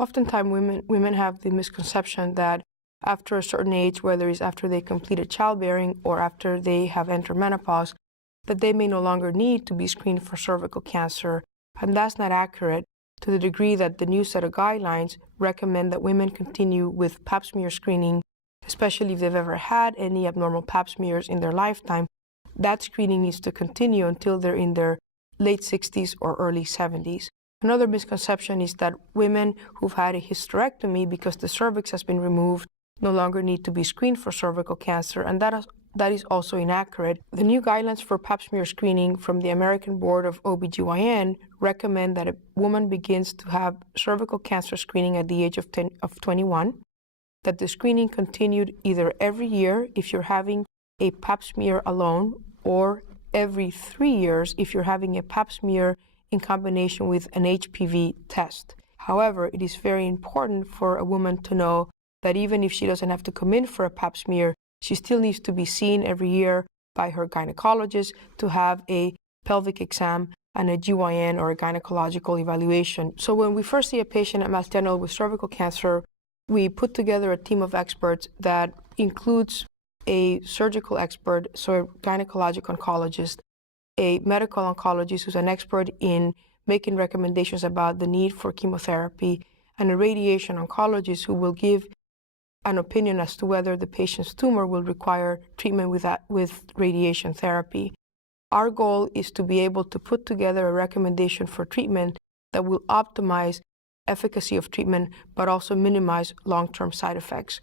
oftentimes women have the misconception that after a certain age, whether it's after they completed childbearing or after they have entered menopause, that they may no longer need to be screened for cervical cancer. And that's not accurate, to the degree that the new set of guidelines recommend that women continue with pap smear screening, especially if they've ever had any abnormal pap smears in their lifetime. That screening needs to continue until they're in their late 60s or early 70s. Another misconception is that women who've had a hysterectomy because the cervix has been removed no longer need to be screened for cervical cancer, and that is also inaccurate. The new guidelines for pap smear screening from the American Board of OBGYN recommend that a woman begins to have cervical cancer screening at the age of 21, that the screening continued either every year if you're having a pap smear alone, or every 3 years if you're having a pap smear in combination with an HPV test. However, it is very important for a woman to know that even if she doesn't have to come in for a pap smear, she still needs to be seen every year by her gynecologist to have a pelvic exam and a GYN or a gynecological evaluation. So when we first see a patient at Mass General with cervical cancer, we put together a team of experts that includes a surgical expert, so a gynecologic oncologist, a medical oncologist who's an expert in making recommendations about the need for chemotherapy, and a radiation oncologist who will give an opinion as to whether the patient's tumor will require treatment with radiation therapy. Our goal is to be able to put together a recommendation for treatment that will optimize efficacy of treatment, but also minimize long-term side effects.